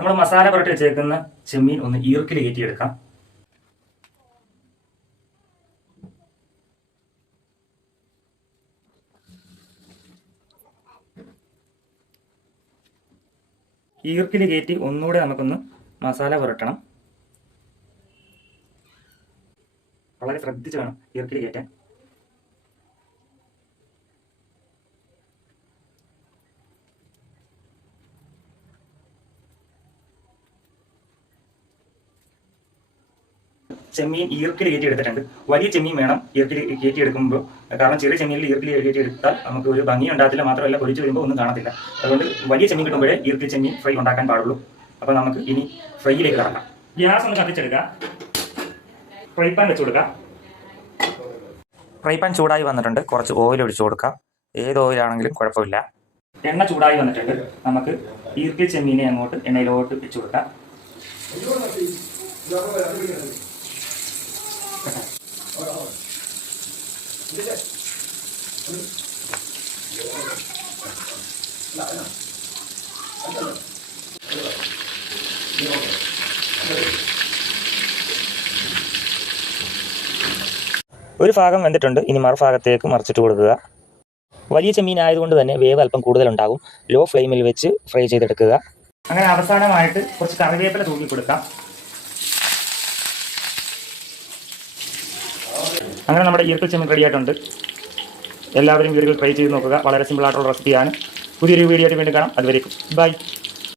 നമ്മൾ മസാല പുരട്ടി വെച്ചേക്കുന്ന ചെമ്മീൻ ഒന്ന് ഈർക്കിൽ കയറ്റിയെടുക്കാം. ഈർക്കിൽ കയറ്റി ഒന്നുകൂടെ നമുക്കൊന്ന് മസാല പുരട്ടണം. വളരെ ശ്രദ്ധിച്ച് വേണം ഈർക്കിൽ കയറ്റാൻ. ചെമ്മീൻ ഈർക്കിൽ കയറ്റി എടുത്തിട്ടുണ്ട് വലിയ ചെമ്മീൻ വേണം ഈർക്കിൽ കയറ്റി എടുക്കുമ്പോൾ കാരണം ചെറിയ ചെമ്മീനിൽ ഈർക്കിൽ കയറ്റി എടുത്താൽ നമുക്ക് ഒരു ഭംഗി ഉണ്ടാകത്തില്ല മാത്രമല്ല പൊരിച്ചു വരുമ്പോൾ ഒന്നും കാണത്തില്ല. അതുകൊണ്ട് വലിയ ചെമ്മീൻ കിട്ടുമ്പോഴേ ഈർക്കിൽ ചെമ്മീൻ ഫ്രൈ ഉണ്ടാക്കാൻ പാടുള്ളൂ. അപ്പോൾ നമുക്ക് ഇനി ഫ്രൈയിലേക്ക് കടക്കാം. ഗ്യാസ് ഒന്ന് കത്തിച്ചെടുക്കുക ഫ്രൈ പാൻ വെച്ച് കൊടുക്കുക ഫ്രൈ പാൻ ചൂടായി വന്നിട്ടുണ്ട്. കുറച്ച് ഓയിൽ ഒഴിച്ചു കൊടുക്കാം. ഏത് ഓയിലാണെങ്കിലും കുഴപ്പമില്ല. എണ്ണ ചൂടായി വന്നിട്ടുണ്ട്. നമുക്ക് ഈർക്കിൽ ചെമ്മീനെ അങ്ങോട്ട് എണ്ണയിലോട്ട് വെച്ച് കൊടുക്കാം. ഒരു ഭാഗം വെന്തിട്ടുണ്ട് ഇനി മറുഭാഗത്തേക്ക് മറിച്ചിട്ട് കൊടുക്കുക. വലിയ ചെമ്മീൻ ആയതുകൊണ്ട് തന്നെ വേവ് അല്പം കൂടുതലുണ്ടാകും. ലോ ഫ്ലെയിമിൽ വെച്ച് ഫ്രൈ ചെയ്തെടുക്കുക. അങ്ങനെ അവസാനമായിട്ട് കുറച്ച് കറിവേപ്പില തൂക്കി കൊടുക്കാം. അങ്ങനെ നമ്മുടെ ഈർക്കൽ ചെമ്മീൻ റെഡി ആയിട്ടുണ്ട്. എല്ലാവരും വീടുകൾ ട്രൈ ചെയ്ത് നോക്കുക. വളരെ സിമ്പിൾ ആയിട്ടുള്ള റെസിപ്പിയാണ് പുതിയൊരു വീഡിയോ ആയിട്ട് വീണ്ടും കാണാം. അതുവരേക്കും. ബൈ